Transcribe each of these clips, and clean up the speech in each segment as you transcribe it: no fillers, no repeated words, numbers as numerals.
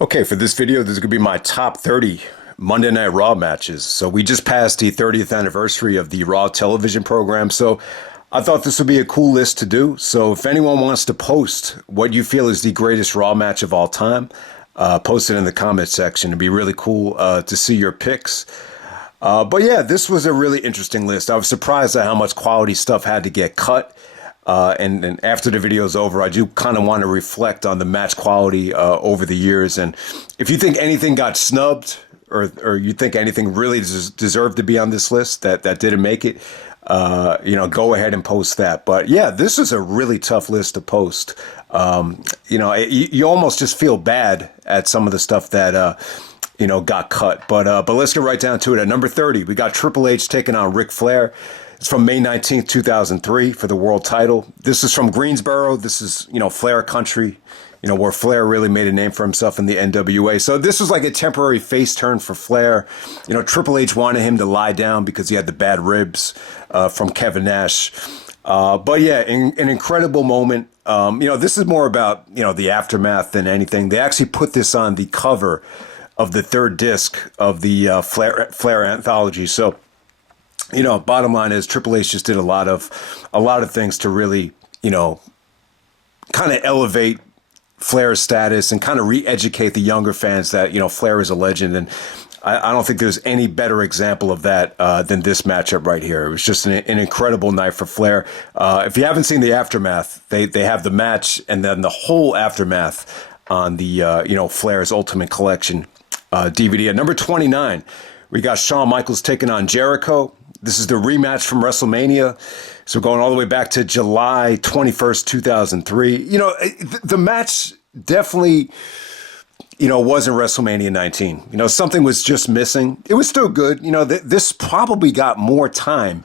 Okay, for this video, this is going to be my top 30 Monday Night Raw matches. So we just passed the 30th anniversary of the Raw television program. So I thought this would be a cool list to do. So if anyone wants to post what you feel is the greatest Raw match of all time, post it in the comment section. It'd be really cool to see your picks. But yeah, this was a really interesting list. I was surprised at how much quality stuff had to get cut. And after the video's over, I do kind of want to reflect on the match quality over the years. And if you think anything got snubbed or you think anything really deserved to be on this list that didn't make it, go ahead and post that. But yeah, this is a really tough list to post. You almost just feel bad at some of the stuff that, got cut. But let's get right down to it. At number 30, we got Triple H taking on Ric Flair. It's from May 19th, 2003 for the world title. This is from Greensboro. This is, Flair country, where Flair really made a name for himself in the NWA. So this was like a temporary face turn for Flair. Triple H wanted him to lie down because he had the bad ribs from Kevin Nash. But yeah, an incredible moment. This is more about, the aftermath than anything. They actually put this on the cover of the third disc of the Flair anthology. So, bottom line is Triple H just did a lot of things to really, kind of elevate Flair's status and kind of re-educate the younger fans that, Flair is a legend. And I don't think there's any better example of that than this matchup right here. It was just an incredible night for Flair. If you haven't seen the aftermath, they have the match and then the whole aftermath on the, Flair's Ultimate Collection DVD. At number 29, we got Shawn Michaels taking on Jericho. This is the rematch from WrestleMania. So going all the way back to July 21st, 2003. The match definitely, wasn't WrestleMania 19. Something was just missing. It was still good. This probably got more time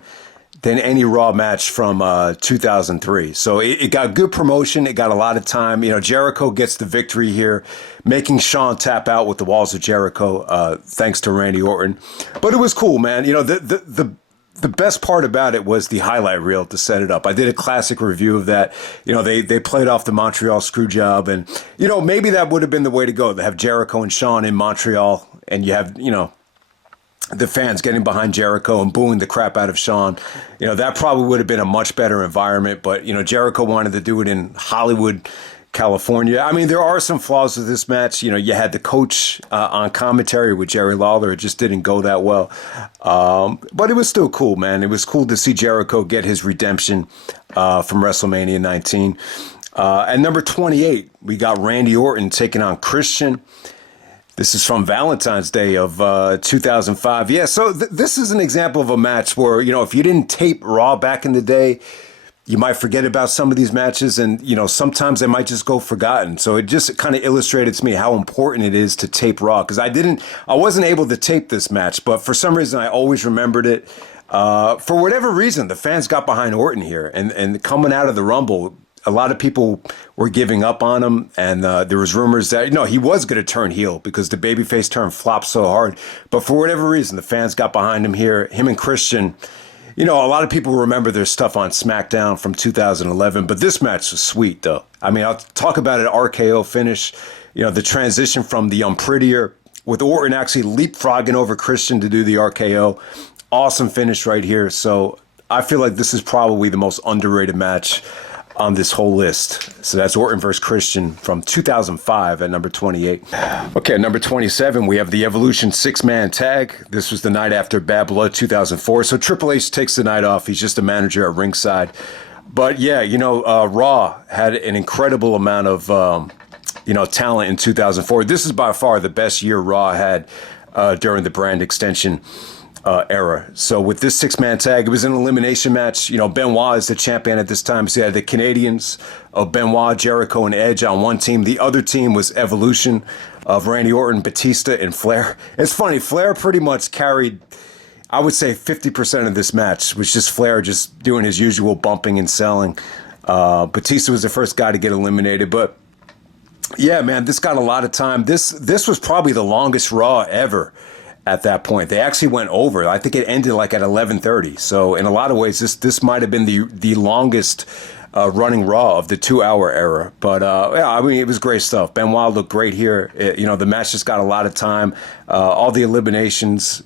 than any Raw match from 2003. So it got good promotion. It got a lot of time. Jericho gets the victory here, making Shawn tap out with the Walls of Jericho, thanks to Randy Orton. But it was cool, man. The best part about it was the highlight reel to set it up. I did a classic review of that. They played off the Montreal Screwjob, and maybe that would have been the way to go, to have Jericho and Shawn in Montreal, and you have the fans getting behind Jericho and booing the crap out of Shawn. That probably would have been a much better environment, but Jericho wanted to do it in Hollywood, California. I mean, there are some flaws with this match. You had the coach on commentary with Jerry Lawler. It just didn't go that well. But it was still cool, man. It was cool to see Jericho get his redemption from WrestleMania 19. At number 28, we got Randy Orton taking on Christian. This is from Valentine's Day of 2005. Yeah, so this is an example of a match where, if you didn't tape Raw back in the day, you might forget about some of these matches, and, sometimes they might just go forgotten. So it just kind of illustrated to me how important it is to tape Raw, because I wasn't able to tape this match, but for some reason I always remembered it. For whatever reason, the fans got behind Orton here, and coming out of the Rumble, a lot of people were giving up on him, and there was rumors that, he was going to turn heel because the babyface turn flopped so hard. But for whatever reason, the fans got behind him here. Him and Christian, a lot of people remember their stuff on SmackDown from 2011, but this match was sweet, though. I mean, I'll talk about an RKO finish, the transition from the Unprettier, with Orton actually leapfrogging over Christian to do the RKO. Awesome finish right here. So I feel like this is probably the most underrated match on this whole list. So that's Orton versus Christian from 2005 at number 28. Okay, at number 27, we have the Evolution 6-man tag. This was the night after Bad Blood 2004. So Triple H takes the night off. He's just a manager at ringside. But yeah, Raw had an incredible amount of, talent in 2004. This is by far the best year Raw had during the brand extension era. So with this 6-man tag, it was an elimination match. Benoit is the champion at this time. So you had the Canadians of Benoit, Jericho, and Edge on one team. The other team was Evolution of Randy Orton, Batista, and Flair. It's funny, Flair pretty much carried, I would say 50% of this match was just Flair just doing his usual bumping and selling. Batista was the first guy to get eliminated, but yeah, man, this got a lot of time. This was probably the longest Raw ever. At that point, they actually went over. I think it ended like at 11:30. So in a lot of ways, this might have been the longest running Raw of the 2 hour era. But yeah, I mean, it was great stuff. Benoit looked great here. The match just got a lot of time. All the eliminations.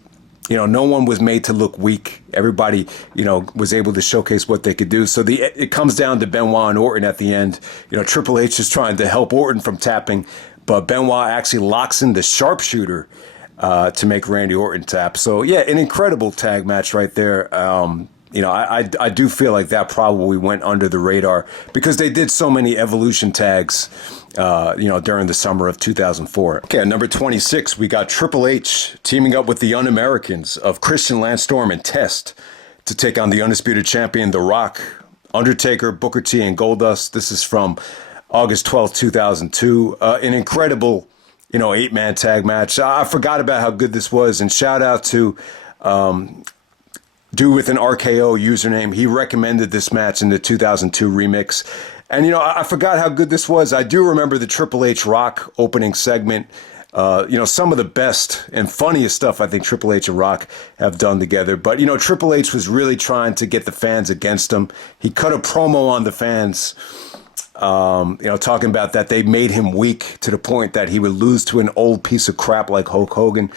No one was made to look weak. Everybody, was able to showcase what they could do. So it comes down to Benoit and Orton at the end. Triple H is trying to help Orton from tapping, but Benoit actually locks in the sharpshooter to make Randy Orton tap. So yeah, an incredible tag match right there. I do feel like that probably went under the radar because they did so many Evolution tags, during the summer of 2004. Okay, at number 26, we got Triple H teaming up with the Un-Americans of Christian, Lance Storm, and Test to take on the undisputed champion, The Rock, Undertaker, Booker T, and Goldust. This is from August 12th, 2002. An incredible, 8-man tag match. I forgot about how good this was, and shout out to dude with an RKO username. He recommended this match in the 2002 remix. And, I forgot how good this was. I do remember the Triple H Rock opening segment. Some of the best and funniest stuff I think Triple H and Rock have done together. But, Triple H was really trying to get the fans against him. He cut a promo on the fans, talking about that they made him weak to the point that he would lose to an old piece of crap like Hulk Hogan.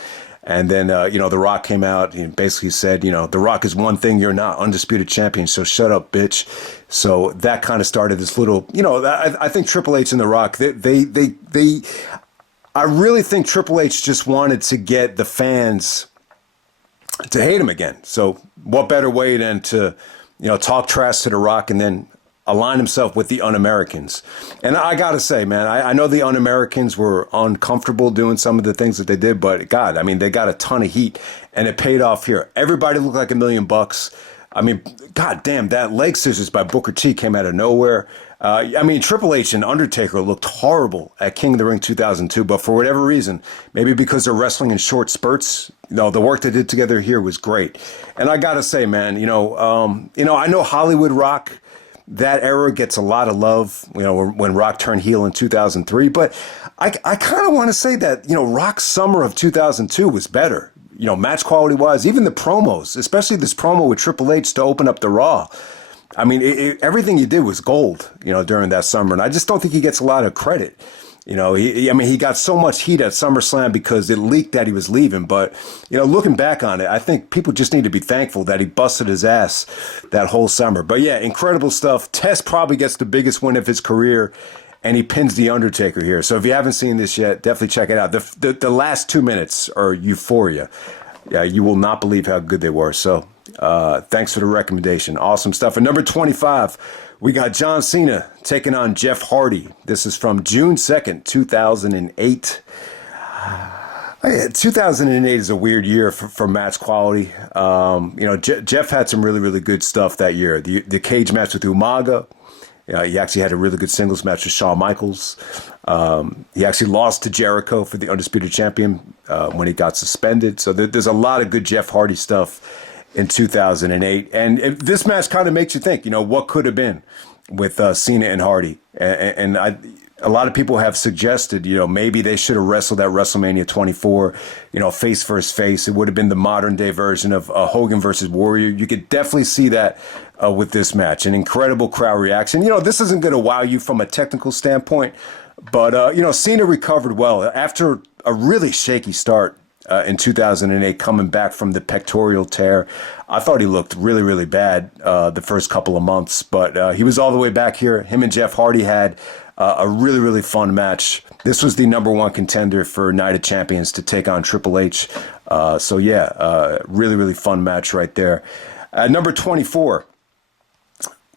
And then, The Rock came out and basically said, The Rock is one thing you're not, undisputed champion, so shut up, bitch. So that kind of started this little, I think Triple H and The Rock, I really think Triple H just wanted to get the fans to hate him again. So what better way than to, talk trash to The Rock and then align himself with the Un-Americans. And I got to say, man, I know the Un-Americans were uncomfortable doing some of the things that they did, but God, I mean, they got a ton of heat and it paid off here. Everybody looked like $1 million. I mean, God damn, that leg scissors by Booker T came out of nowhere. Triple H and Undertaker looked horrible at King of the Ring 2002, but for whatever reason, maybe because they're wrestling in short spurts, the work they did together here was great. And I got to say, man, I know Hollywood Rock, that era gets a lot of love, when Rock turned heel in 2003. But I kind of want to say that, Rock's summer of 2002 was better, match quality wise, even the promos, especially this promo with Triple H to open up the Raw. I mean, everything he did was gold, during that summer. And I just don't think he gets a lot of credit. He got so much heat at SummerSlam because it leaked that he was leaving. But, looking back on it, I think people just need to be thankful that he busted his ass that whole summer. But yeah, incredible stuff. Test probably gets the biggest win of his career, and he pins The Undertaker here. So if you haven't seen this yet, definitely check it out. The last 2 minutes are euphoria. Yeah, you will not believe how good they were. So thanks for the recommendation. Awesome stuff. At number 25, we got John Cena taking on Jeff Hardy. This is from June 2nd, 2008. 2008 is a weird year for match quality. Jeff had some really, really good stuff that year. The cage match with Umaga. He actually had a really good singles match with Shawn Michaels. He actually lost to Jericho for the Undisputed Champion when he got suspended. So there's a lot of good Jeff Hardy stuff in 2008. And this match kind of makes you think, what could have been with Cena and Hardy. And a lot of people have suggested, maybe they should have wrestled at WrestleMania 24, face versus face. It would have been the modern day version of Hogan versus Warrior. You could definitely see that with this match. An incredible crowd reaction. This isn't going to wow you from a technical standpoint, but, Cena recovered well after a really shaky start. In 2008, coming back from the pectoral tear. I thought he looked really, really bad the first couple of months, but he was all the way back here. Him and Jeff Hardy had a really, really fun match. This was the number one contender for Night of Champions to take on Triple H. Really, really fun match right there. At number 24,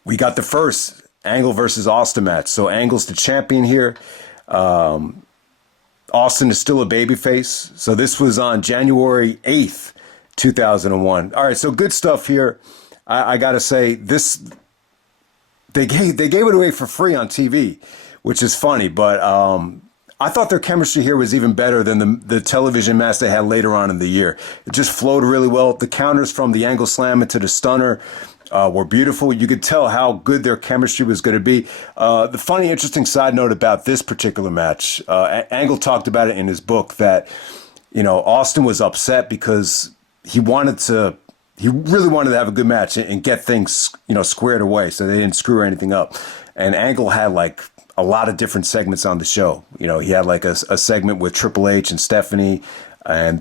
we got the first Angle versus Austin match. So Angle's the champion here. Austin is still a babyface. So this was on January 8th, 2001. All right, so good stuff here. I got to say, they gave it away for free on TV, which is funny. But I thought their chemistry here was even better than the television match they had later on in the year. It just flowed really well. The counters from the Angle Slam into the Stunner were beautiful. You could tell how good their chemistry was going to be. The funny, interesting side note about this particular match, Angle talked about it in his book that, Austin was upset because he wanted to he really wanted to have a good match and get things, squared away so they didn't screw anything up. And Angle had like a lot of different segments on the show. He had like a segment with Triple H and Stephanie and,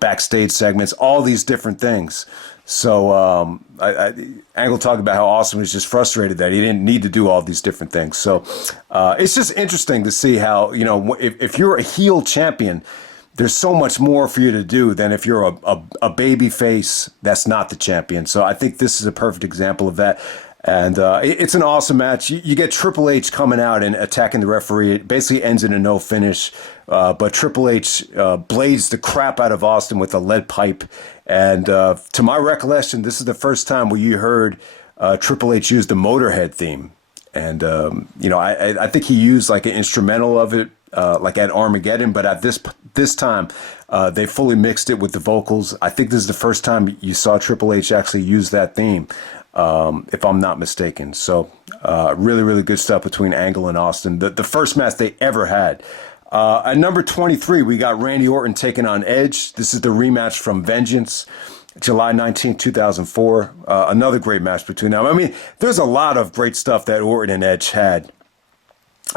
backstage segments, all these different things. So Angle talked about how Austin was just frustrated that he didn't need to do all these different things. So it's just interesting to see how, if you're a heel champion, there's so much more for you to do than if you're a baby face that's not the champion. So I think this is a perfect example of that. And it's an awesome match. You get Triple H coming out and attacking the referee. It basically ends in a no finish. But Triple H blades the crap out of Austin with a lead pipe. And to my recollection, this is the first time where you heard Triple H use the Motorhead theme. And, I think he used like an instrumental of it, like at Armageddon. But at this time, they fully mixed it with the vocals. I think this is the first time you saw Triple H actually use that theme. If I'm not mistaken. So really, really good stuff between Angle and Austin. The first match they ever had. At number 23, we got Randy Orton taking on Edge. This is the rematch from Vengeance, July 19, 2004. Another great match between them. I mean, there's a lot of great stuff that Orton and Edge had.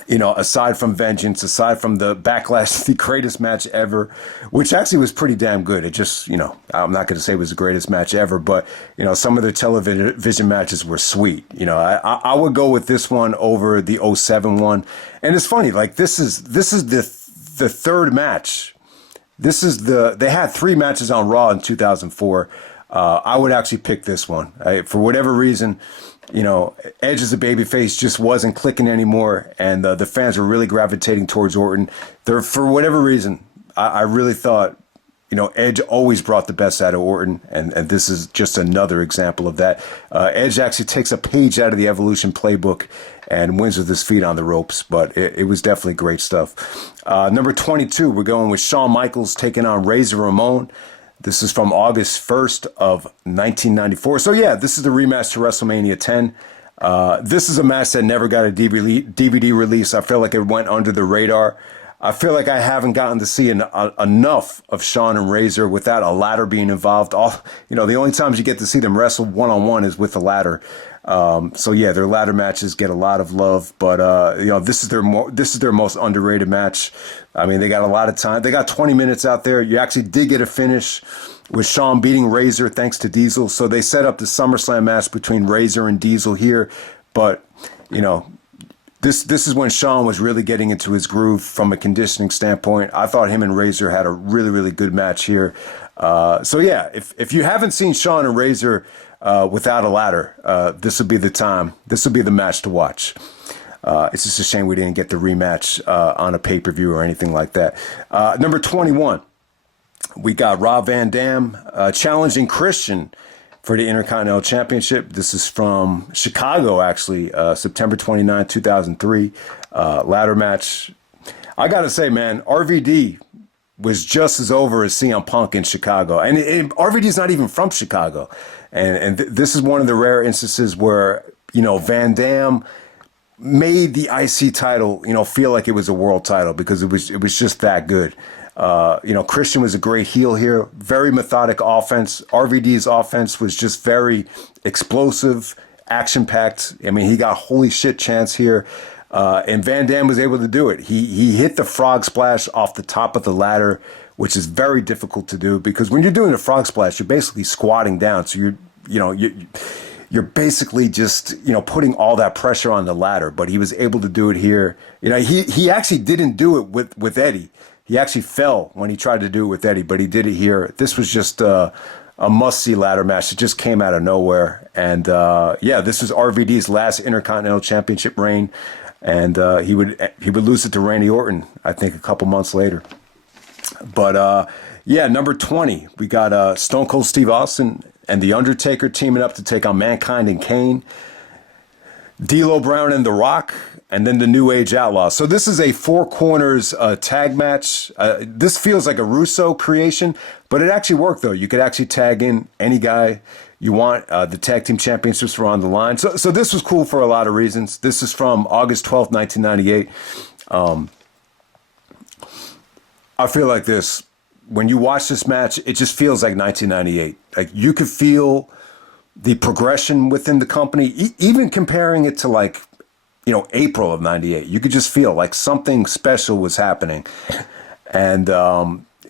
Aside from Vengeance, aside from the Backlash, the greatest match ever, which actually was pretty damn good. It just, I'm not going to say it was the greatest match ever, but, some of the television matches were sweet. I would go with this one over the '07 one. And it's funny, like this is the third match. They had 3 matches on Raw in 2004. I would actually pick this one. For whatever reason, Edge as a babyface just wasn't clicking anymore, and the fans were really gravitating towards Orton. For whatever reason, I really thought, Edge always brought the best out of Orton, and this is just another example of that. Edge actually takes a page out of the Evolution playbook and wins with his feet on the ropes, but it was definitely great stuff. Number 22, we're going with Shawn Michaels taking on Razor Ramon. This is from August 1st of 1994. So, yeah, this is the rematch to WrestleMania 10. This is a match that never got a DVD release. I feel like it went under the radar. I feel like I haven't gotten to see enough of Shawn and Razor without a ladder being involved. The only times you get to see them wrestle one-on-one is with a ladder. So, yeah, their ladder matches get a lot of love. But, this is their most underrated match. I mean, they got a lot of time. They got 20 minutes out there. You actually did get a finish with Shawn beating Razor thanks to Diesel. So they set up the SummerSlam match between Razor and Diesel here. But, this is when Shawn was really getting into his groove from a conditioning standpoint. I thought him and Razor had a really, really good match here. So, yeah, if you haven't seen Shawn and Razor without a ladder, this would be the time. This would be the match to watch. It's just a shame we didn't get the rematch on a pay-per-view or anything like that. Number 21, we got Rob Van Dam challenging Christian for the Intercontinental Championship. This is from Chicago, actually, September 29, 2003. Ladder match. I got to say, man, RVD was just as over as CM Punk in Chicago. And RVD's not even from Chicago. And this is one of the rare instances where, Van Dam made the IC title, feel like it was a world title because it was just that good. Christian was a great heel here, very methodic offense. RVD's offense was just very explosive, action-packed. I mean, he got holy shit chance here. And Van Dam was able to do it. He hit the frog splash off the top of the ladder, which is very difficult to do because when you're doing a frog splash, you're basically squatting down. So you're basically just, putting all that pressure on the ladder, but he was able to do it here. He actually didn't do it with Eddie. He actually fell when he tried to do it with Eddie, but he did it here. This was just a must-see ladder match. It just came out of nowhere. And, this was RVD's last Intercontinental Championship reign. And he would lose it to Randy Orton, I think, a couple months later. But, number 20, we got Stone Cold Steve Austin and The Undertaker teaming up to take on Mankind and Kane, D'Lo Brown and The Rock, and then the New Age Outlaws. So this is a Four Corners tag match. This feels like a Russo creation, but it actually worked, though. You could actually tag in any guy you want. The tag team championships were on the line. So this was cool for a lot of reasons. This is from August 12th, 1998. I feel like this when you watch this match, it just feels like 1998. Like you could feel the progression within the company, even comparing it to like, April of 98. You could just feel like something special was happening. And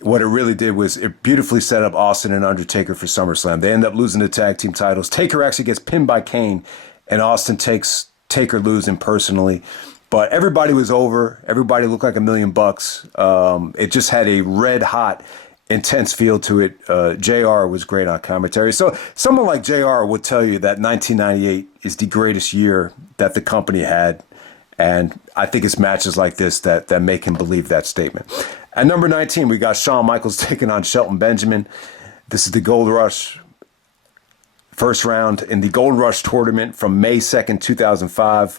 what it really did was it beautifully set up Austin and Undertaker for SummerSlam. They end up losing the tag team titles. Taker actually gets pinned by Kane, and Austin takes Taker losing personally. But everybody was over. Everybody looked like $1,000,000. It just had a red hot, intense feel to it. JR was great on commentary. So someone like JR would tell you that 1998 is the greatest year that the company had. And I think it's matches like this that make him believe that statement. At number 19, we got Shawn Michaels taking on Shelton Benjamin. This is the Gold Rush first round in the Gold Rush tournament from May 2nd, 2005.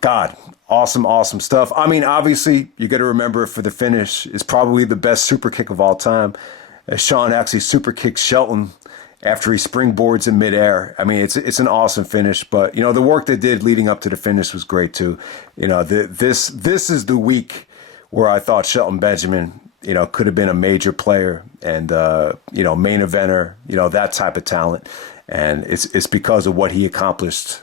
God, awesome stuff. I mean, obviously, you got to remember for the finish, it's probably the best super kick of all time. Shawn actually super kicks Shelton after he springboards in midair. I mean, it's an awesome finish, but the work they did leading up to the finish was great too. This is the week where I thought Shelton Benjamin, could have been a major player and main eventer, that type of talent, and it's because of what he accomplished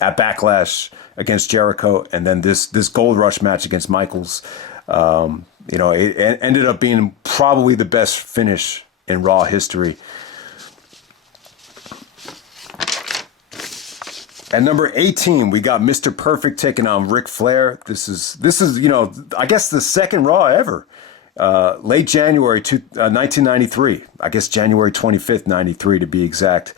at Backlash against Jericho, and then this Gold Rush match against Michaels. It ended up being probably the best finish in Raw history. At number 18, we got Mr. Perfect taking on Ric Flair. This is I guess the second Raw ever. Late January 1993. I guess January 25th, 93 to be exact.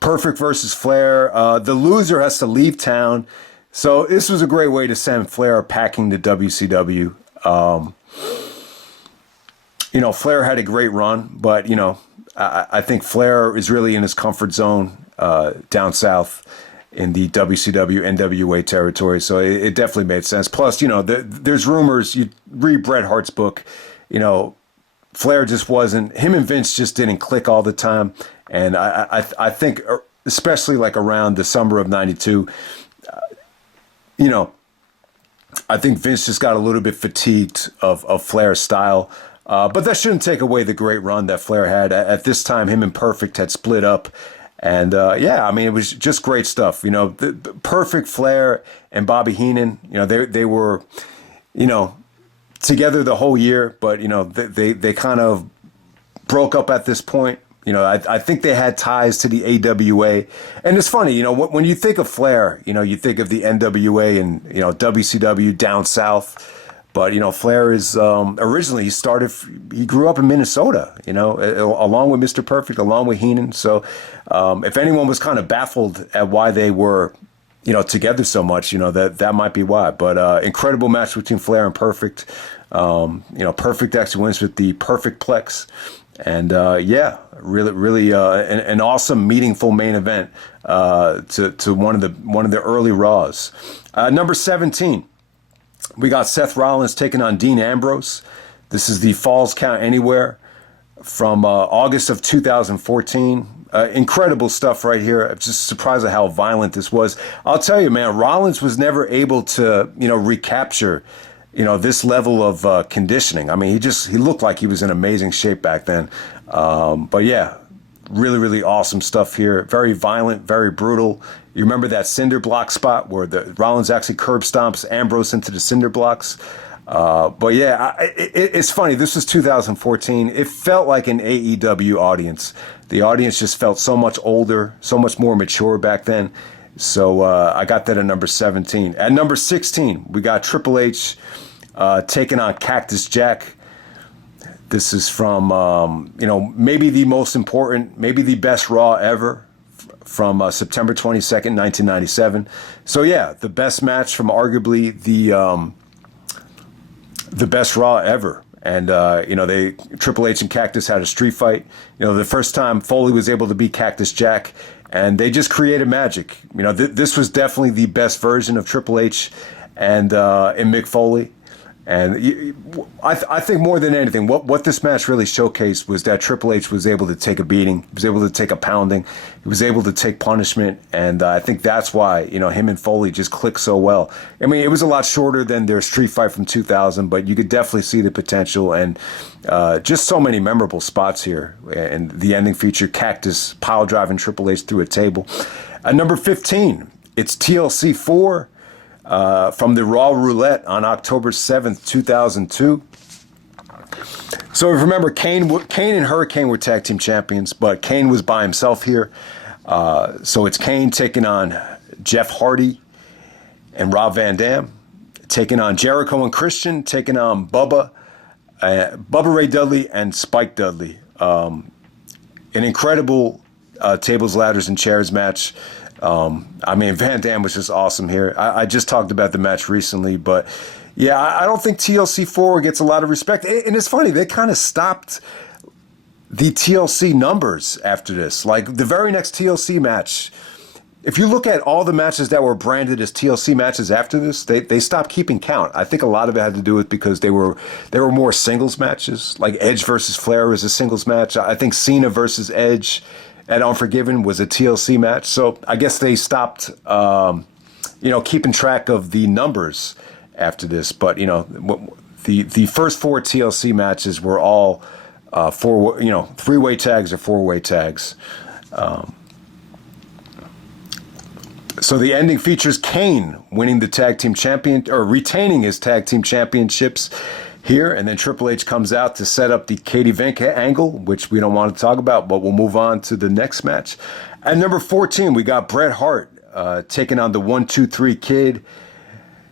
Perfect versus Flair. The loser has to leave town. So this was a great way to send Flair packing to WCW. Flair had a great run, but, I think Flair is really in his comfort zone down south in the WCW, NWA territory. So it definitely made sense. Plus, there's rumors, you read Bret Hart's book, Flair just wasn't, him and Vince just didn't click all the time. And I think, especially like around the summer of 92, I think Vince just got a little bit fatigued of Flair's style. But that shouldn't take away the great run that Flair had. At this time, him and Perfect had split up. And it was just great stuff. The Perfect, Flair and Bobby Heenan, they were, together the whole year, but, they kind of broke up at this point. I think they had ties to the AWA. And it's funny, when you think of Flair, you think of the NWA and, WCW down south. But, Flair is originally he grew up in Minnesota, along with Mr. Perfect, along with Heenan. So if anyone was kind of baffled at why they were, together so much, that might be why. But incredible match between Flair and Perfect. Perfect actually wins with the Perfect Plex. And really an awesome, meaningful main event to one of the early Raws. Number 17. We got Seth Rollins taking on Dean Ambrose. This is the Falls Count Anywhere from August of 2014. Incredible stuff right here. I'm just surprised at how violent this was. I'll tell you, man, Rollins was never able to, recapture, this level of conditioning. I mean, he looked like he was in amazing shape back then. But yeah, really, really awesome stuff here. Very violent, very brutal. You remember that cinder block spot where the Rollins actually curb stomps Ambrose into the cinder blocks? But yeah, it's funny. This was 2014. It felt like an AEW audience. The audience just felt so much older, so much more mature back then. So I got that at number 17. At number 16, we got Triple H taking on Cactus Jack. This is from, maybe the most important, maybe the best Raw ever from September 22nd, 1997. So yeah, the best match from arguably the best Raw ever. And, Triple H and Cactus had a street fight. The first time Foley was able to beat Cactus Jack, and they just created magic. This was definitely the best version of Triple H and Mick Foley. And I think more than anything, what this match really showcased was that Triple H was able to take a beating, he was able to take a pounding, he was able to take punishment, and I think that's why him and Foley just clicked so well. I mean, it was a lot shorter than their street fight from 2000, but you could definitely see the potential, and just so many memorable spots here. And the ending feature, Cactus pile driving Triple H through a table. At number 15, it's TLC 4. From the Raw Roulette on October 7th, 2002. So remember, Kane and Hurricane were tag team champions, but Kane was by himself here. So it's Kane taking on Jeff Hardy and Rob Van Dam, taking on Jericho and Christian, taking on Bubba Ray Dudley and Spike Dudley. An incredible tables, ladders, and chairs match. I mean, Van Dam was just awesome here. I just talked about the match recently, but yeah, I don't think TLC 4 gets a lot of respect. And it's funny, they kind of stopped the TLC numbers after this. Like the very next TLC match, if you look at all the matches that were branded as TLC matches after this, they stopped keeping count. I think a lot of it had to do with because they were more singles matches. Like Edge versus Flair was a singles match. I think Cena versus Edge at Unforgiven was a TLC match. So I guess they stopped, keeping track of the numbers after this. But, the first 4 TLC matches were all three-way tags or four-way tags. So the ending features Kane winning the tag team champion or retaining his tag team championships here, and then Triple H comes out to set up the Katie Vinca angle, which we don't want to talk about, but we'll move on to the next match. At number 14, we got Bret Hart taking on the 1-2-3 Kid.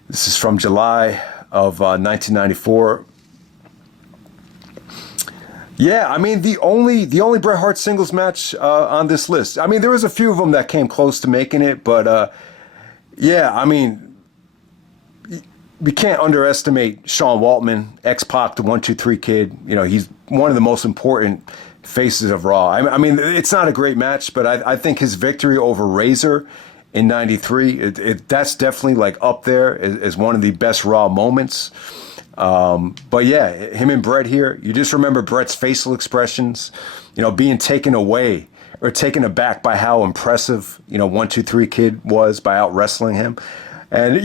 This is from July of 1994. Yeah, I mean, the only Bret Hart singles match on this list. I mean, there was a few of them that came close to making it, but yeah, I mean, we can't underestimate Sean Waltman, X-Pac, the 1-2-3 Kid. He's one of the most important faces of Raw. I mean, it's not a great match, but I think his victory over Razor in '93, that's definitely like up there as one of the best Raw moments. But yeah, him and Bret here, you just remember Bret's facial expressions, being taken away or taken aback by how impressive, 1-2-3 Kid was by out wrestling him. And,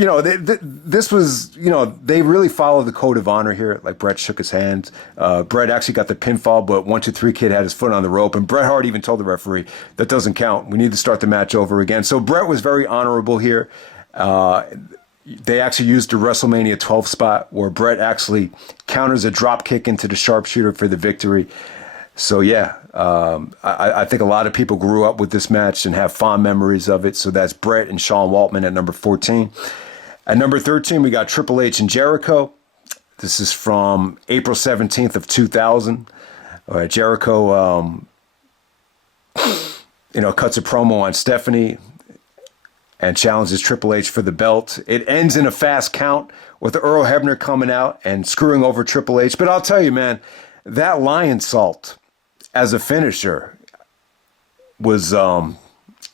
this was, they really followed the code of honor here. Like Bret shook his hand. Bret actually got the pinfall, but 1-2-3 Kid had his foot on the rope. And Bret Hart even told the referee, that doesn't count. We need to start the match over again. So Bret was very honorable here. They actually used the WrestleMania 12 spot where Bret actually counters a drop kick into the sharpshooter for the victory. So yeah, I think a lot of people grew up with this match and have fond memories of it. So that's Bret and Sean Waltman at number 14. At number 13, we got Triple H and Jericho. This is from April 17th of 2000. Jericho, cuts a promo on Stephanie and challenges Triple H for the belt. It ends in a fast count with Earl Hebner coming out and screwing over Triple H. But I'll tell you, man, that lion salt as a finisher was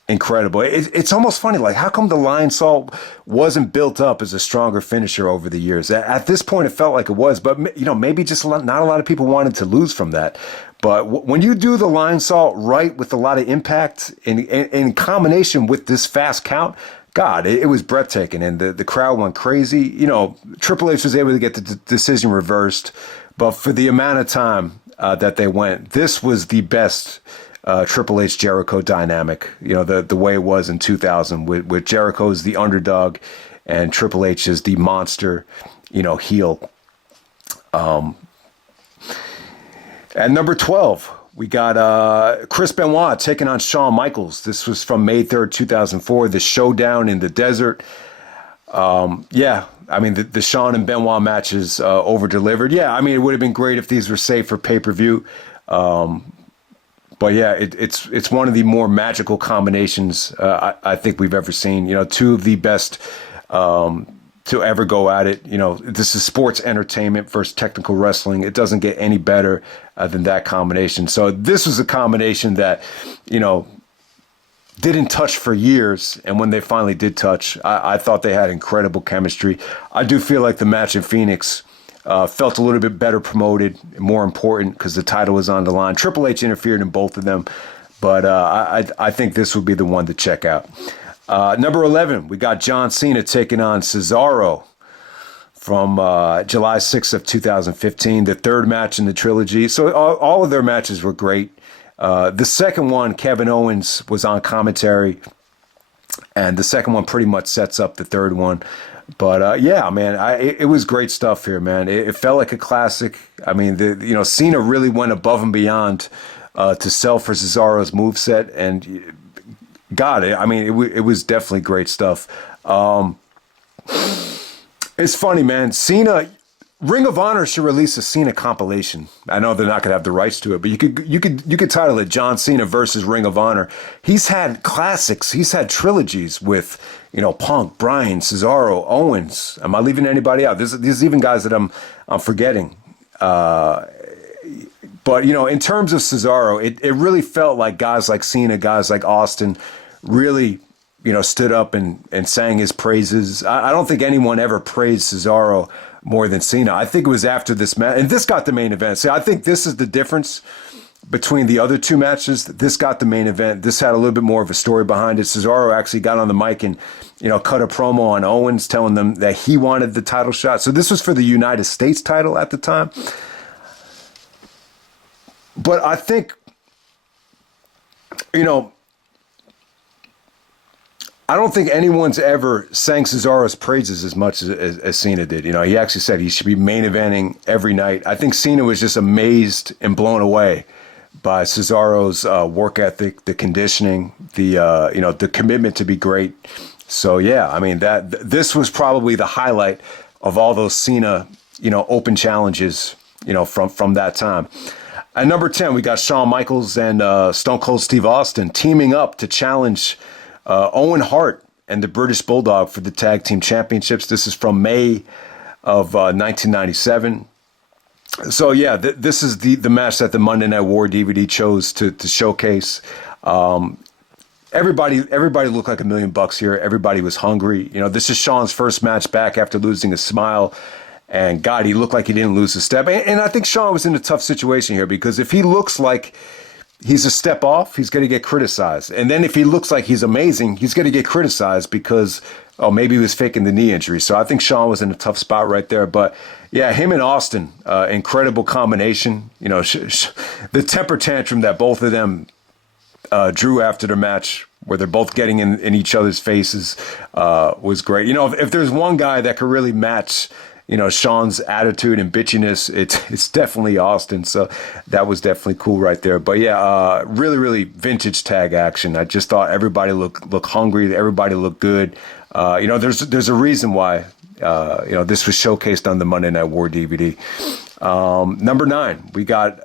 incredible. It's almost funny, like how come the lion salt wasn't built up as a stronger finisher over the years? At this point, it felt like it was, but maybe just not a lot of people wanted to lose from that. But when you do the lion salt right with a lot of impact in combination with this fast count, God, it was breathtaking, and the crowd went crazy. Triple H was able to get the decision reversed, but for the amount of time that they went, this was the best Triple H Jericho dynamic. The way it was in 2000 with Jericho as the underdog and Triple H as the monster, heel. At number 12, we got Chris Benoit taking on Shawn Michaels. This was from May 3rd, 2004, the Showdown in the Desert. Yeah, I mean, the Shawn and Benoit matches over-delivered. Yeah, I mean, it would have been great if these were saved for pay-per-view. But yeah, it's one of the more magical combinations I think we've ever seen. Two of the best to ever go at it. This is sports entertainment versus technical wrestling. It doesn't get any better than that combination. So this was a combination that, didn't touch for years. And when they finally did touch, I thought they had incredible chemistry. I do feel like the match in Phoenix felt a little bit better promoted, more important because the title was on the line. Triple H interfered in both of them, but I think this would be the one to check out. Number 11, we got John Cena taking on Cesaro from July 6th of 2015, the third match in the trilogy. So all of their matches were great. The second one, Kevin Owens was on commentary, and the second one pretty much sets up the third one. But yeah, man, it was great stuff here, man. It felt like a classic. I mean, Cena really went above and beyond to sell for Cesaro's moveset, and God, I mean, it was definitely great stuff. It's funny, man. Cena, Ring of Honor should release a Cena compilation. I know they're not going to have the rights to it, but you could title it John Cena versus Ring of Honor. He's had classics. He's had trilogies with, Punk, Bryan, Cesaro, Owens. Am I leaving anybody out? There's even guys that I'm forgetting. But in terms of Cesaro, it really felt like guys like Cena, guys like Austin, really stood up and sang his praises. I don't think anyone ever praised Cesaro more than Cena. I think it was after this match, and this got the main event. See, I think this is the difference between the other two matches. This got the main event. This had a little bit more of a story behind it. Cesaro actually got on the mic and, cut a promo on Owens telling them that he wanted the title shot. So this was for the United States title at the time. But I think, I don't think anyone's ever sang Cesaro's praises as much as Cena did. He actually said he should be main eventing every night. I think Cena was just amazed and blown away by Cesaro's work ethic, the conditioning, the commitment to be great. So yeah, I mean this was probably the highlight of all those Cena, open challenges, from that time. At number 10, we got Shawn Michaels and Stone Cold Steve Austin teaming up to challenge Owen Hart and the British Bulldog for the Tag Team Championships. This is from May of 1997. So yeah, this is the match that the Monday Night War DVD chose to showcase. Everybody looked like $1 million here. Everybody was hungry. This is Shawn's first match back after losing a smile. And God, he looked like he didn't lose a step. And I think Shawn was in a tough situation here because if he looks like he's a step off, he's going to get criticized. And then if he looks like he's amazing, he's going to get criticized because, maybe he was faking the knee injury. So I think Shawn was in a tough spot right there. But yeah, him and Austin, incredible combination. The temper tantrum that both of them drew after the match, where they're both getting in each other's faces, was great. If there's one guy that could really match Shawn's attitude and bitchiness, it's definitely Austin. So that was definitely cool right there. But yeah, really, really vintage tag action. I just thought everybody looked hungry. Everybody looked good. There's a reason why, this was showcased on the Monday Night War DVD. Number 9, we got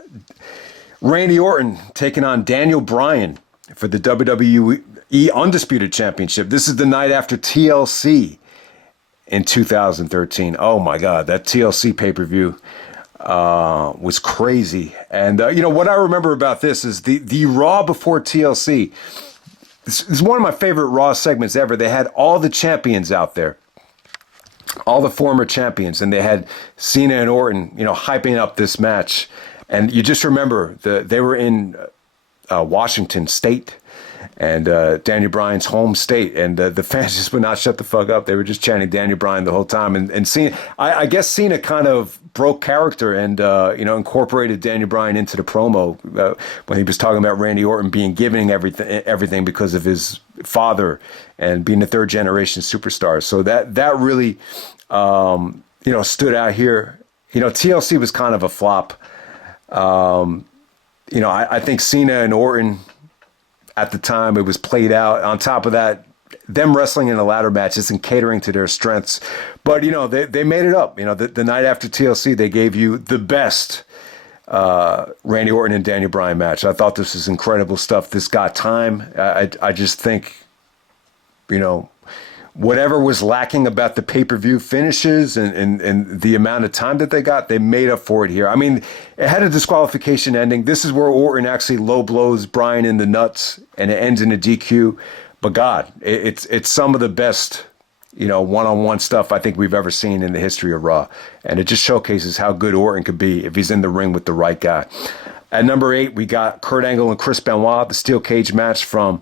Randy Orton taking on Daniel Bryan for the WWE Undisputed Championship. This is the night after TLC in 2013. Oh my God, that TLC pay-per-view was crazy. And what I remember about this is the Raw before TLC. This is one of my favorite Raw segments ever. They had all the champions out there, all the former champions, and they had Cena and Orton, hyping up this match. And you just remember they were in Washington State, and Daniel Bryan's home state, and the fans just would not shut the fuck up. They were just chanting Daniel Bryan the whole time. And Cena, I guess Cena kind of broke character and incorporated Daniel Bryan into the promo when he was talking about Randy Orton being given everything because of his father and being a third generation superstar. So that really stood out here. TLC was kind of a flop. I think Cena and Orton, at the time, it was played out. On top of that, them wrestling in a ladder match isn't catering to their strengths. But, they made it up. The night after TLC, they gave you the best Randy Orton and Daniel Bryan match. I thought this was incredible stuff. This got time. I just think, whatever was lacking about the pay-per-view finishes and the amount of time that they got, they made up for it here. I mean, it had a disqualification ending. This is where Orton actually low blows Bryan in the nuts, and it ends in a DQ. But God, it's some of the best one-on-one stuff I think we've ever seen in the history of Raw. And it just showcases how good Orton could be if he's in the ring with the right guy. At number 8, we got Kurt Angle and Chris Benoit, the steel cage match from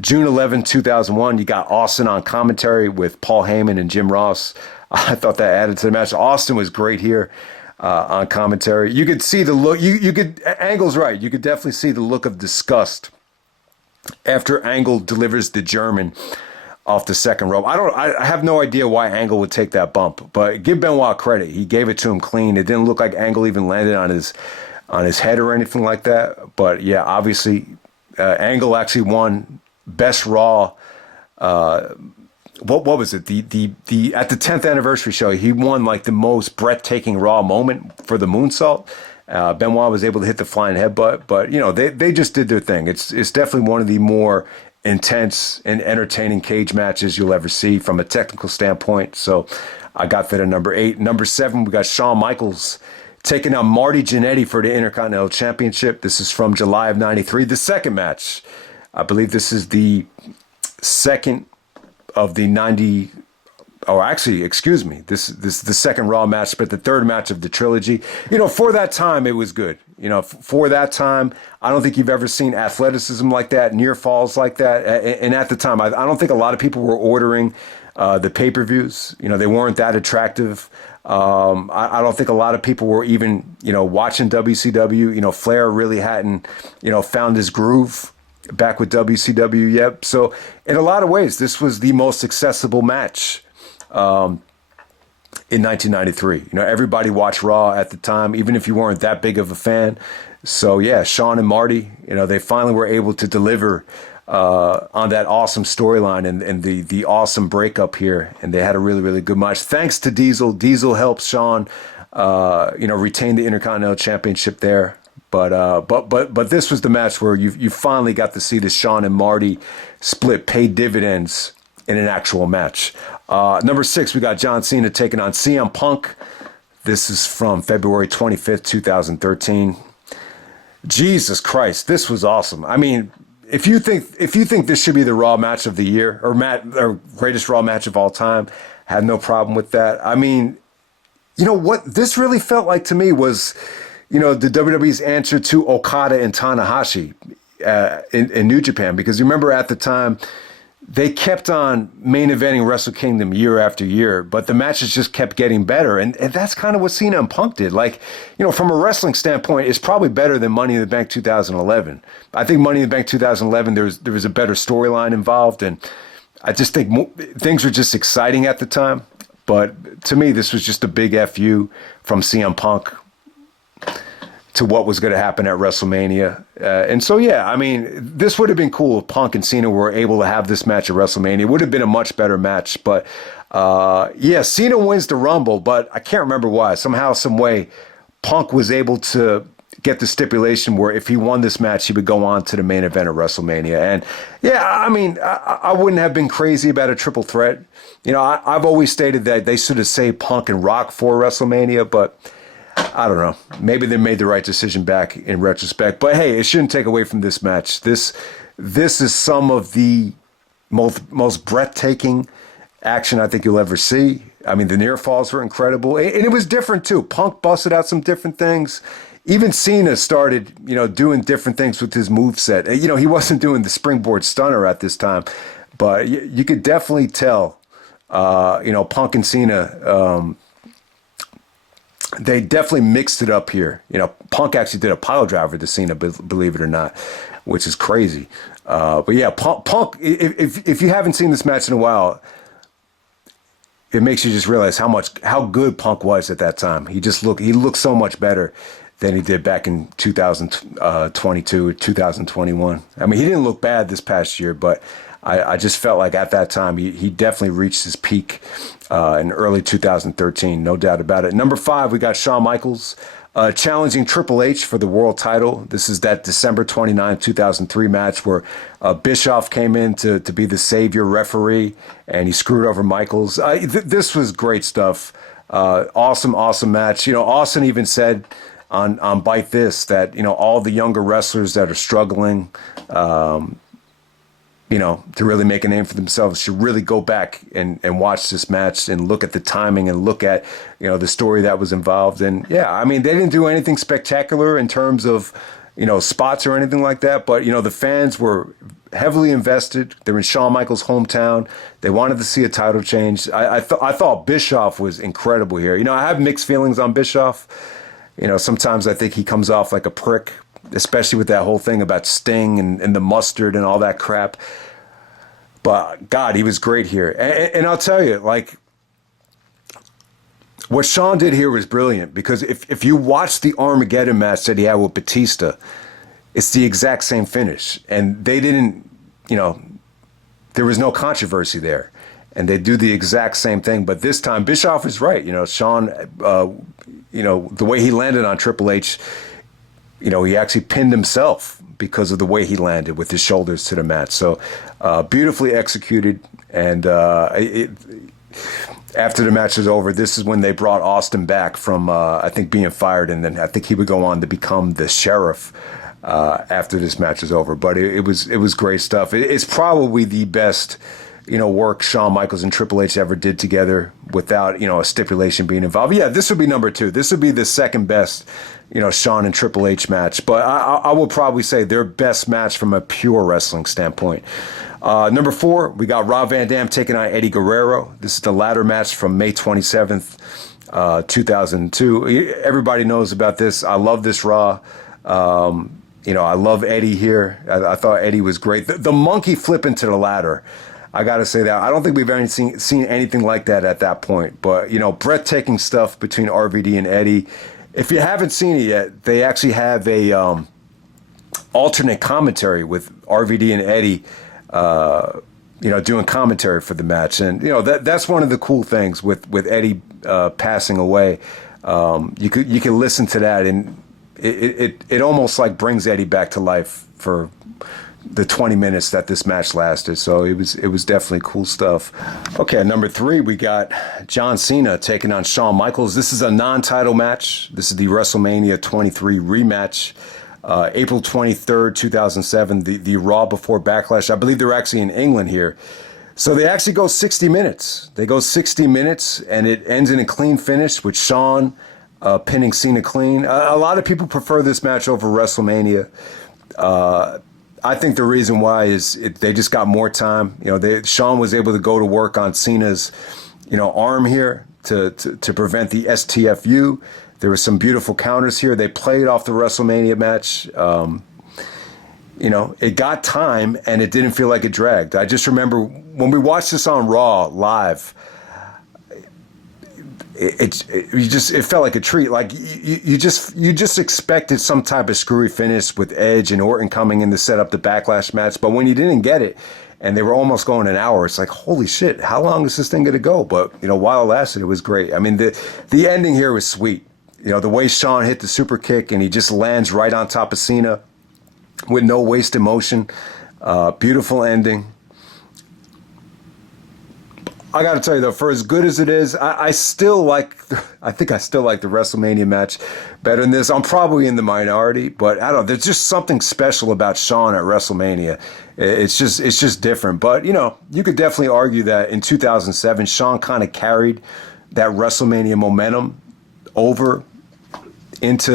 June 11, 2001. You got Austin on commentary with Paul Heyman and Jim Ross. I thought that added to the match. Austin was great here on commentary. You could see the look. You could, Angle's right. You could definitely see the look of disgust after Angle delivers the German off the second rope. I have no idea why Angle would take that bump, but give Benoit credit. He gave it to him clean. It didn't look like Angle even landed on his head or anything like that. But yeah, obviously, Angle actually won Best Raw. What was it? The at the 10th anniversary show, he won like the most breathtaking Raw moment for the moonsault. Benoit was able to hit the flying headbutt, but they just did their thing. It's definitely one of the more intense and entertaining cage matches you'll ever see from a technical standpoint. So I got that at number 8. Number 7, we got Shawn Michaels taking on Marty Jannetty for the Intercontinental Championship. This is from July of '93. The second match, I believe this is the second of the 90. Oh, actually, excuse me. This is the second Raw match, but the third match of the trilogy. For that time, it was good. For that time, I don't think you've ever seen athleticism like that, near falls like that. And at the time, I don't think a lot of people were ordering the pay-per-views. They weren't that attractive. I don't think a lot of people were even, watching WCW. Flair really hadn't, found his groove back with WCW yet. So in a lot of ways, this was the most accessible match in 1993. Everybody watched Raw at the time, even if you weren't that big of a fan. So yeah, Shawn and Marty, they finally were able to deliver on that awesome storyline and the awesome breakup here, and they had a really, really good match. Thanks to Diesel. Diesel helped Shawn, retain the Intercontinental Championship there. But this was the match where you finally got to see the Shawn and Marty split pay dividends in an actual match. Number 6, we got John Cena taking on CM Punk. This is from February 25th, 2013. Jesus Christ, this was awesome. I mean, if you think this should be the Raw match of the year or greatest Raw match of all time, had no problem with that. I mean, what this really felt like to me was, the WWE's answer to Okada and Tanahashi in New Japan, because you remember at the time they kept on main eventing Wrestle Kingdom year after year, but the matches just kept getting better. And that's kind of what Cena and Punk did. Like, from a wrestling standpoint, it's probably better than Money in the Bank 2011. I think Money in the Bank 2011, there was a better storyline involved. And I just think things were just exciting at the time. But to me, this was just a big FU from CM Punk to what was going to happen at WrestleMania. And so, yeah, I mean, this would have been cool if Punk and Cena were able to have this match at WrestleMania. It would have been a much better match. But, yeah, Cena wins the Rumble, but I can't remember why. Somehow, some way, Punk was able to get the stipulation where if he won this match, he would go on to the main event of WrestleMania. And, yeah, I mean, I wouldn't have been crazy about a triple threat. I've always stated that they should have saved Punk and Rock for WrestleMania, but I don't know. Maybe they made the right decision back in retrospect. But hey, it shouldn't take away from this match. This is some of the most breathtaking action I think you'll ever see. I mean, the near falls were incredible. And it was different too. Punk busted out some different things. Even Cena started, doing different things with his moveset. He wasn't doing the springboard stunner at this time. But you could definitely tell, Punk and Cena, they definitely mixed it up here. Punk actually did a pile driver to Cena, believe it or not, which is crazy. But yeah, Punk, if you haven't seen this match in a while, it makes you just realize how good Punk was at that time. He looked so much better than he did back in 2022 or 2021. I mean, he didn't look bad this past year, but I just felt like at that time he definitely reached his peak in early 2013, no doubt about it. Number 5, we got Shawn Michaels challenging Triple H for the world title. This is that December 29, 2003 match where Bischoff came in to be the savior referee, and he screwed over Michaels. This was great stuff. Awesome match. Austin even said on Bite This that, all the younger wrestlers that are struggling, to really make a name for themselves should really go back and watch this match and look at the timing and look at, the story that was involved. And yeah, I mean, they didn't do anything spectacular in terms of, spots or anything like that. But, the fans were heavily invested. They're in Shawn Michaels' hometown. They wanted to see a title change. I thought Bischoff was incredible here. I have mixed feelings on Bischoff. Sometimes I think he comes off like a prick, especially with that whole thing about Sting and the mustard and all that crap. But God, he was great here. And I'll tell you, like, what Shawn did here was brilliant, because if you watch the Armageddon match that he had with Batista, it's the exact same finish. And they didn't, there was no controversy there. And they do the exact same thing. But this time, Bischoff is right. Shawn, the way he landed on Triple H, he actually pinned himself because of the way he landed with his shoulders to the mat. So beautifully executed. And after the match was over, this is when they brought Austin back from, I think, being fired. And then I think he would go on to become the sheriff after this match is over. But it was great stuff. It's probably the best work Shawn Michaels and Triple H ever did together without, a stipulation being involved. Yeah, this would be number 2. This would be the second best, Shawn and Triple H match. But I will probably say their best match from a pure wrestling standpoint. Number 4, we got Rob Van Dam taking on Eddie Guerrero. This is the ladder match from May 27th, 2002. Everybody knows about this. I love this Raw. I love Eddie here. I thought Eddie was great. The monkey flip into the ladder, I got to say that. I don't think we've ever seen anything like that at that point. But, breathtaking stuff between RVD and Eddie. If you haven't seen it yet, they actually have a alternate commentary with RVD and Eddie, doing commentary for the match. And, that's one of the cool things with Eddie passing away. You can listen to that, and it almost like brings Eddie back to life for the 20 minutes that this match lasted. So it was definitely cool stuff. Okay, number 3, we got John Cena taking on Shawn Michaels. This is a non-title match. This is the WrestleMania 23 rematch. April 23rd, 2007, the Raw before Backlash. I believe they're actually in England here. So they actually go 60 minutes. They go 60 minutes, and it ends in a clean finish with Shawn pinning Cena clean. A lot of people prefer this match over WrestleMania. I think the reason why is they just got more time. Shawn was able to go to work on Cena's, arm here to prevent the STFU. There were some beautiful counters here. They played off the WrestleMania match. It got time, and it didn't feel like it dragged. I just remember when we watched this on Raw live, it felt like a treat. Like you just expected some type of screwy finish with Edge and Orton coming in to set up the Backlash match. But when you didn't get it, and they were almost going an hour, it's like, holy shit, how long is this thing going to go? But while it lasted, it was great. I mean, the ending here was sweet. The way Shawn hit the super kick and he just lands right on top of Cena with no wasted motion. Beautiful ending. I got to tell you, though, for as good as it is, I still like, I think I still like the WrestleMania match better than this. I'm probably in the minority, but I don't know. There's just something special about Shawn at WrestleMania. It's just different. But, you could definitely argue that in 2007, Shawn kind of carried that WrestleMania momentum over into,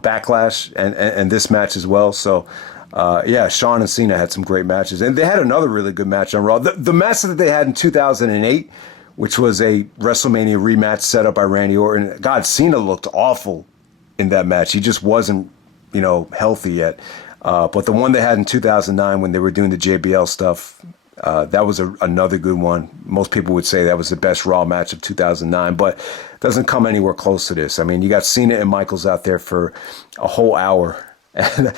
Backlash and this match as well. So, Shawn and Cena had some great matches. And they had another really good match on Raw. The match that they had in 2008, which was a WrestleMania rematch set up by Randy Orton. God, Cena looked awful in that match. He just wasn't, healthy yet. But the one they had in 2009 when they were doing the JBL stuff, that was another good one. Most people would say that was the best Raw match of 2009, but it doesn't come anywhere close to this. I mean, you got Cena and Michaels out there for a whole hour. And,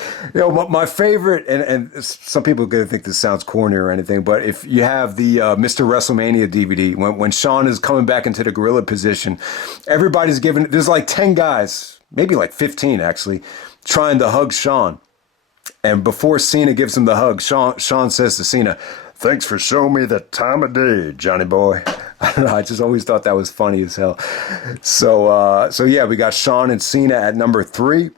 my favorite, and some people are going to think this sounds corny or anything, but if you have the Mr. WrestleMania DVD, when Shawn is coming back into the gorilla position, everybody's giving, there's like 10 guys, maybe like 15 actually, trying to hug Shawn. And before Cena gives him the hug, Shawn says to Cena, "Thanks for showing me the time of day, Johnny boy." I don't know, I just always thought that was funny as hell. So yeah, we got Shawn and Cena at number 3.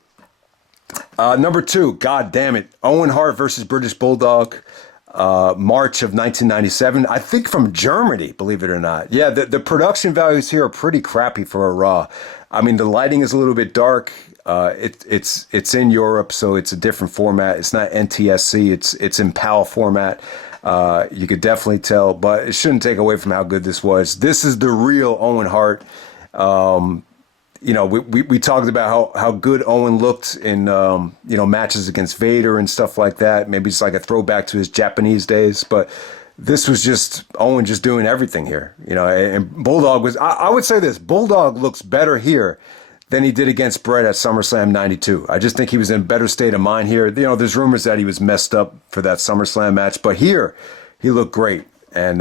Number 2, God damn it, Owen Hart versus British Bulldog. March of 1997, I think from Germany, believe it or not. Yeah, the production values here are pretty crappy for a Raw. I mean, the lighting is a little bit dark. It's in Europe, so it's a different format. It's not NTSC. It's in PAL format. You could definitely tell, but it shouldn't take away from how good this was. This is the real Owen Hart. We talked about how good Owen looked in matches against Vader and stuff like that. Maybe it's like a throwback to his Japanese days, but this was just Owen just doing everything here. And Bulldog was. I would say this: Bulldog looks better here than he did against Bret at SummerSlam '92. I just think he was in a better state of mind here. There's rumors that he was messed up for that SummerSlam match, but here he looked great. And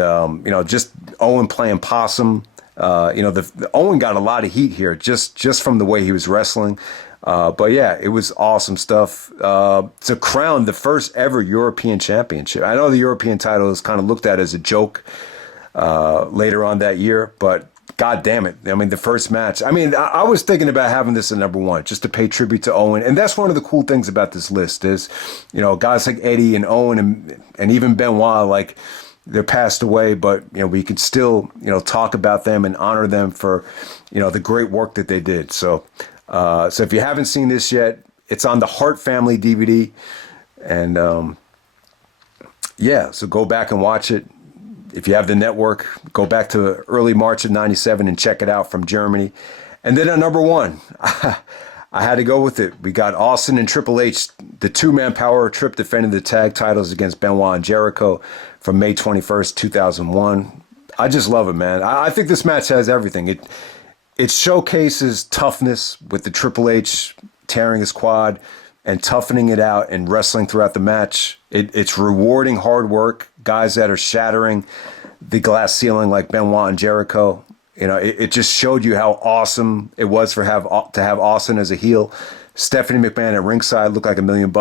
just Owen playing possum. The Owen got a lot of heat here just from the way he was wrestling. But yeah, it was awesome stuff. To crown the first ever European championship. I know the European title is kind of looked at as a joke later on that year, but God damn it. I mean, the first match. I mean, I was thinking about having this at number one just to pay tribute to Owen. And that's one of the cool things about this list is, guys like Eddie and Owen and even Benoit, like, they're passed away, but we can still talk about them and honor them for the great work that they did. So if you haven't seen this yet, it's on the Hart Family DVD, and so go back and watch it. If you have the network, go back to early March of '97 and check it out from Germany. And then at number one, I had to go with it. We got Austin and Triple H, the two-man power trip defending the tag titles against Benoit and Jericho from May 21st, 2001. I just love it, man. I think this match has everything. It showcases toughness with the Triple H tearing his quad and toughening it out and wrestling throughout the match. It's rewarding hard work, guys that are shattering the glass ceiling like Benoit and Jericho. It just showed you how awesome it was to have Austin as a heel. Stephanie McMahon at ringside looked like $1 million.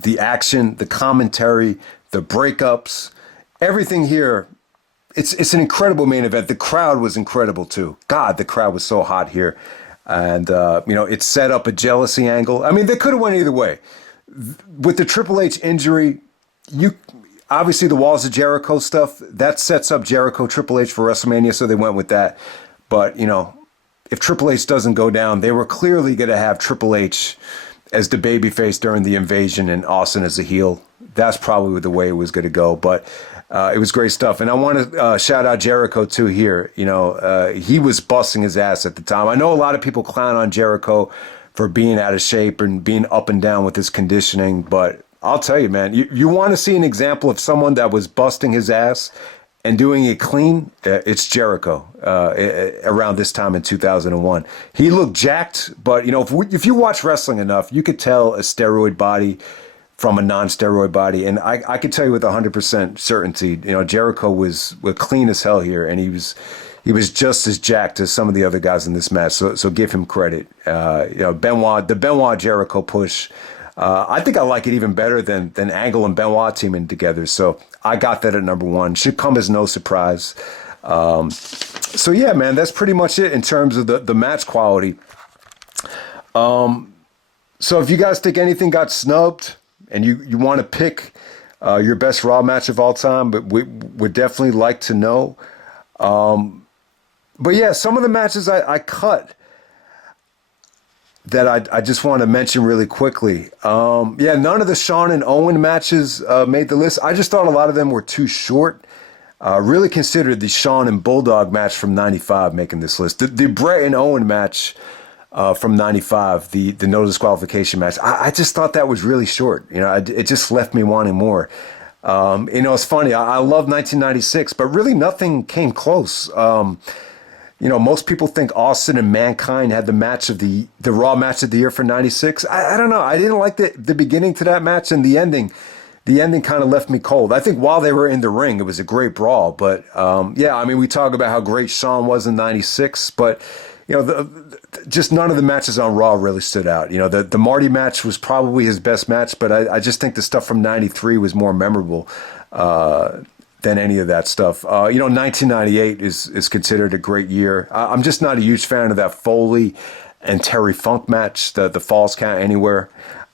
The action, the commentary, the breakups, everything here. It's an incredible main event. The crowd was incredible too. God, the crowd was so hot here. And, it set up a jealousy angle. I mean, they could have went either way. With the Triple H injury, obviously the Walls of Jericho stuff, that sets up Jericho Triple H for WrestleMania, so they went with that. But, if Triple H doesn't go down, they were clearly going to have Triple H as the babyface during the invasion and Austin as a heel. That's probably the way it was going to go. But it was great stuff. And I want to shout out Jericho, too, here. He was busting his ass at the time. I know a lot of people clown on Jericho for being out of shape and being up and down with his conditioning, but I'll tell you, man, you want to see an example of someone that was busting his ass and doing it clean? It's Jericho around this time in 2001. He looked jacked, but, if you watch wrestling enough, you could tell a steroid body from a non-steroid body. And I could tell you with 100% certainty, Jericho was clean as hell here, and he was just as jacked as some of the other guys in this match. So give him credit. The Benoit Jericho push. I think I like it even better than Angle and Benoit teaming together. So I got that at number one. Should come as no surprise. So yeah, man, that's pretty much it in terms of the match quality. So if you guys think anything got snubbed and you want to pick your best Raw match of all time, but we would definitely like to know. But yeah, some of the matches I cut that I just want to mention really quickly. None of the Shawn and Owen matches made the list. I just thought a lot of them were too short. Really considered the Shawn and Bulldog match from '95 making this list. The Bret and Owen match from '95, the no disqualification match, I just thought that was really short. It just left me wanting more. It's funny. I love 1996, but really nothing came close. Most people think Austin and Mankind had the match of the Raw match of the year for '96. I don't know. I didn't like the beginning to that match, and the ending. The ending kind of left me cold. I think while they were in the ring, it was a great brawl. But we talk about how great Shawn was in '96, but just none of the matches on Raw really stood out. The Marty match was probably his best match, but I just think the stuff from '93 was more memorable than any of that stuff. 1998 is considered a great year. I'm just not a huge fan of that Foley and Terry Funk match, the Falls Count Anywhere.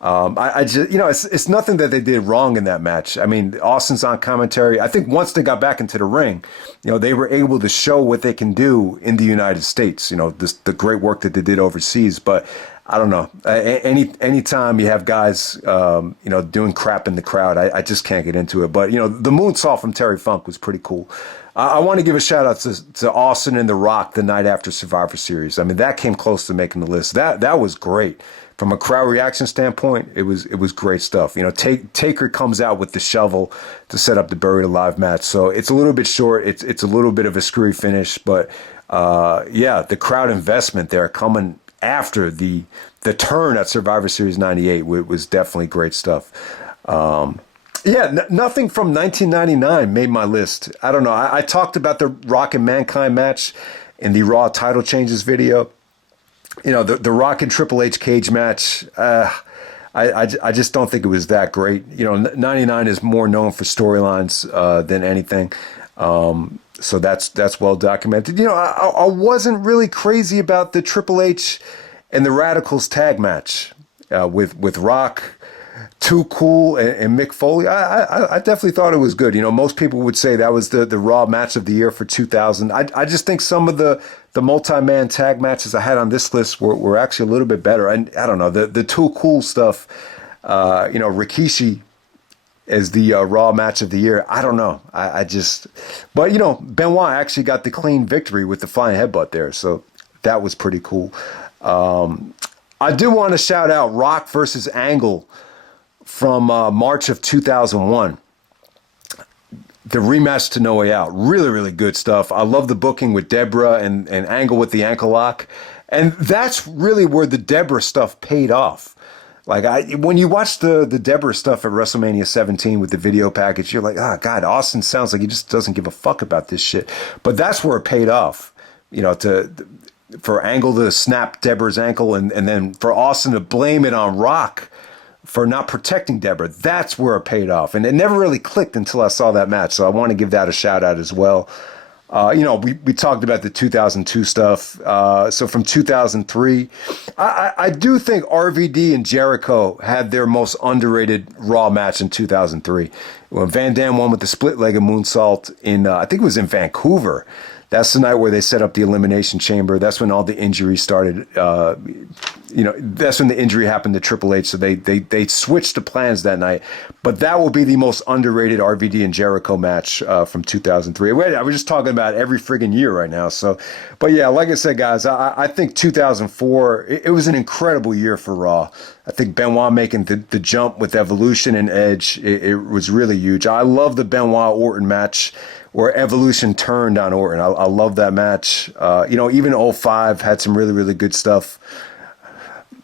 I just, it's nothing that they did wrong in that match. I mean, Austin's on commentary. I think once they got back into the ring, they were able to show what they can do in the United States. The great work that they did overseas. But I don't know. Anytime you have guys, doing crap in the crowd, I just can't get into it. But the moonsault from Terry Funk was pretty cool. I want to give a shout out to Austin and The Rock the night after Survivor Series. I mean, that came close to making the list. That was great. From a crowd reaction standpoint, it was great stuff. Taker comes out with the shovel to set up the Buried Alive match. So it's a little bit short. It's a little bit of a screwy finish, but the crowd investment there coming after the turn at Survivor Series 98 was definitely great stuff. Nothing from 1999 made my list. I don't know. I talked about the Rock and Mankind match in the Raw title changes video. The Rock and Triple H cage match, I just don't think it was that great. 99 is more known for storylines than anything. So that's well documented. I wasn't really crazy about the Triple H and the Radicals tag match with Rock, Too Cool, and Mick Foley. I definitely thought it was good. Most people would say that was the Raw match of the year for 2000. I just think some of the multi-man tag matches I had on this list were actually a little bit better. I don't know, the Too Cool stuff, Rikishi as the Raw match of the year. I don't know. But Benoit actually got the clean victory with the flying headbutt there. So that was pretty cool. I do want to shout out Rock versus Angle from March of 2001. The rematch to No Way Out. Really, really good stuff. I love the booking with Deborah and Angle with the ankle lock. And that's really where the Deborah stuff paid off. When you watch the Deborah stuff at WrestleMania 17 with the video package, you're like, God, Austin sounds like he just doesn't give a fuck about this shit. But that's where it paid off, for Angle to snap Deborah's ankle and then for Austin to blame it on Rock for not protecting Deborah. That's where it paid off. And it never really clicked until I saw that match. So I want to give that a shout out as well. We talked about the 2002 stuff. So from 2003, I do think RVD and Jericho had their most underrated Raw match in 2003. When Van Dam won with the split-legged moonsault in, I think it was in Vancouver. That's the night where they set up the Elimination Chamber. That's when all the injuries started. That's when the injury happened to Triple H. So they switched the plans that night. But that will be the most underrated RVD and Jericho match from 2003. Wait, I was just talking about every friggin' year right now. So, but yeah, like I said, guys, I think 2004, it was an incredible year for Raw. I think Benoit making the jump with Evolution and Edge, it was really huge. I love the Benoit-Orton match where Evolution turned on Orton. I love that match. Even 05 had some really, really good stuff.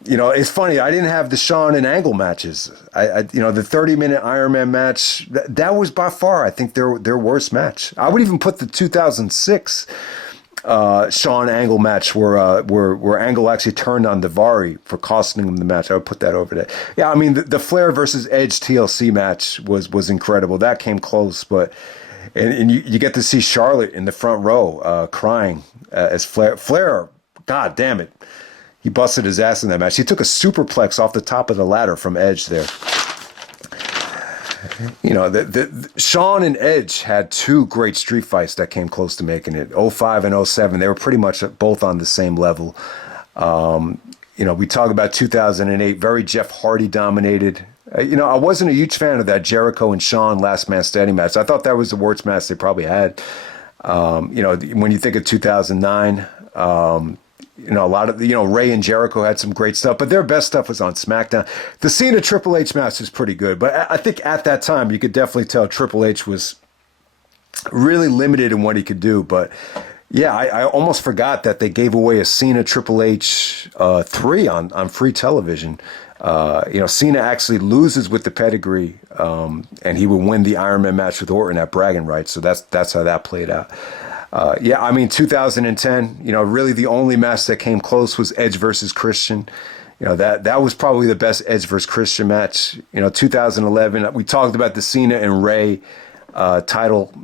It's funny. I didn't have the Shawn and Angle matches. The 30-minute Iron Man match, that was by far, I think, their worst match. I would even put the 2006 Shawn Angle match where Angle actually turned on Daivari for costing him the match. I would put that over there. Yeah, I mean, the Flair versus Edge TLC match was incredible. That came close, but... And you get to see Charlotte in the front row crying as Flair, God damn it. He busted his ass in that match. He took a superplex off the top of the ladder from Edge there. The Shawn and Edge had two great street fights that came close to making it. 05 and 07, they were pretty much both on the same level. We talk about 2008, very Jeff Hardy dominated. I wasn't a huge fan of that Jericho and Shawn last man standing match. I thought that was the worst match they probably had. When you think of 2009, a lot of, Ray and Jericho had some great stuff, but their best stuff was on SmackDown. The Cena Triple H match was pretty good, but I think at that time you could definitely tell Triple H was really limited in what he could do. But yeah, I almost forgot that they gave away a Cena Triple H 3 on free television. Cena actually loses with the pedigree, and he would win the Iron Man match with Orton at bragging rights. So that's how that played out. 2010, really the only match that came close was Edge versus Christian. That was probably the best Edge versus Christian match. 2011, we talked about the Cena and Ray title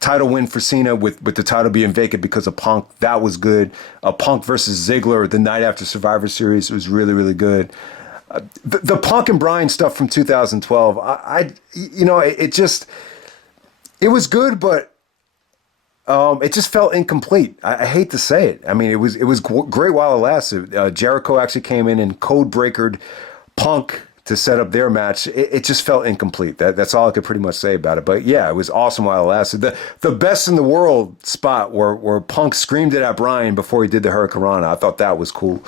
title win for Cena with the title being vacant because of Punk. That was good. Punk versus Ziggler the night after Survivor Series was really, really good. The Punk and Bryan stuff from 2012, it was good, but it just felt incomplete. I hate to say it. I mean, it was great while it lasted. Jericho actually came in and code breakered Punk to set up their match. It just felt incomplete. That's all I could pretty much say about it. But yeah, it was awesome while it lasted. The best in the world spot where Punk screamed it at Bryan before he did the Hurricanrana. I thought that was cool.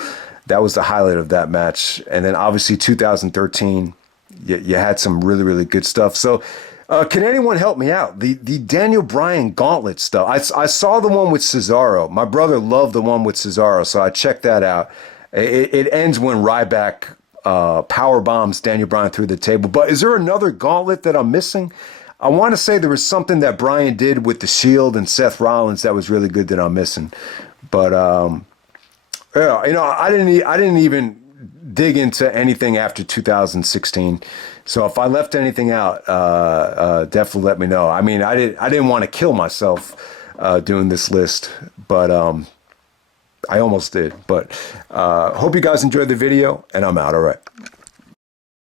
That was the highlight of that match. And then obviously 2013, you had some really, really good stuff. So can anyone help me out? The Daniel Bryan gauntlet stuff. I saw the one with Cesaro. My brother loved the one with Cesaro, so I checked that out. It ends when Ryback power bombs Daniel Bryan through the table. But is there another gauntlet that I'm missing? I want to say there was something that Bryan did with the Shield and Seth Rollins that was really good that I'm missing. But yeah, I didn't even dig into anything after 2016. So if I left anything out, definitely let me know. I mean, I didn't want to kill myself doing this list, but I almost did. But hope you guys enjoyed the video, and I'm out. All right.